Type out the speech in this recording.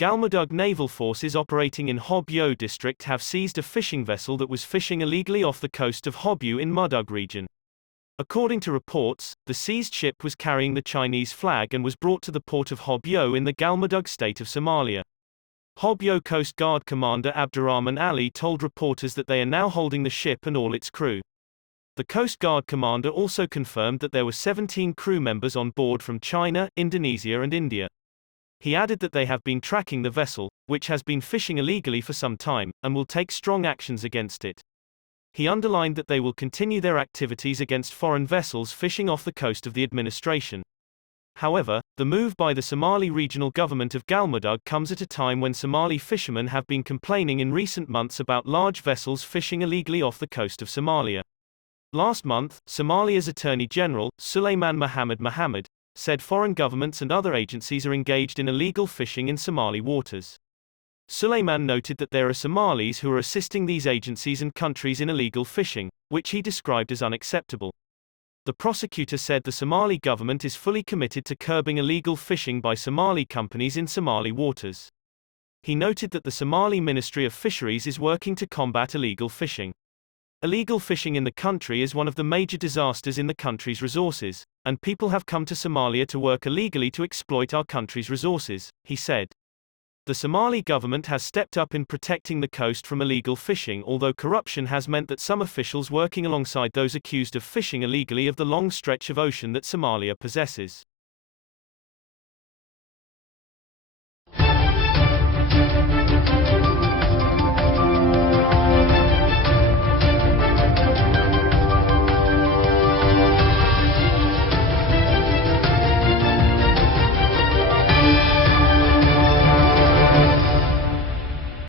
Galmudug naval forces operating in Hobyo district have seized a fishing vessel that was fishing illegally off the coast of Hobyo in Mudug region. According to reports, the seized ship was carrying the Chinese flag and was brought to the port of Hobyo in the Galmudug state of Somalia. Hobyo Coast Guard Commander Abdurrahman Ali told reporters that they are now holding the ship and all its crew. The Coast Guard commander also confirmed that there were 17 crew members on board from China, Indonesia and India. He added that they have been tracking the vessel, which has been fishing illegally for some time, and will take strong actions against it. He underlined that they will continue their activities against foreign vessels fishing off the coast of the administration. However, the move by the Somali regional government of Galmudug comes at a time when Somali fishermen have been complaining in recent months about large vessels fishing illegally off the coast of Somalia. Last month, Somalia's Attorney General, Suleiman Mohammed, said foreign governments and other agencies are engaged in illegal fishing in Somali waters. Suleiman noted that there are Somalis who are assisting these agencies and countries in illegal fishing, which he described as unacceptable. The prosecutor said the Somali government is fully committed to curbing illegal fishing by Somali companies in Somali waters. He noted that the Somali Ministry of Fisheries is working to combat illegal fishing. Illegal fishing in the country is one of the major disasters in the country's resources, and people have come to Somalia to work illegally to exploit our country's resources, he said. The Somali government has stepped up in protecting the coast from illegal fishing, although corruption has meant that some officials working alongside those accused of fishing illegally of the long stretch of ocean that Somalia possesses.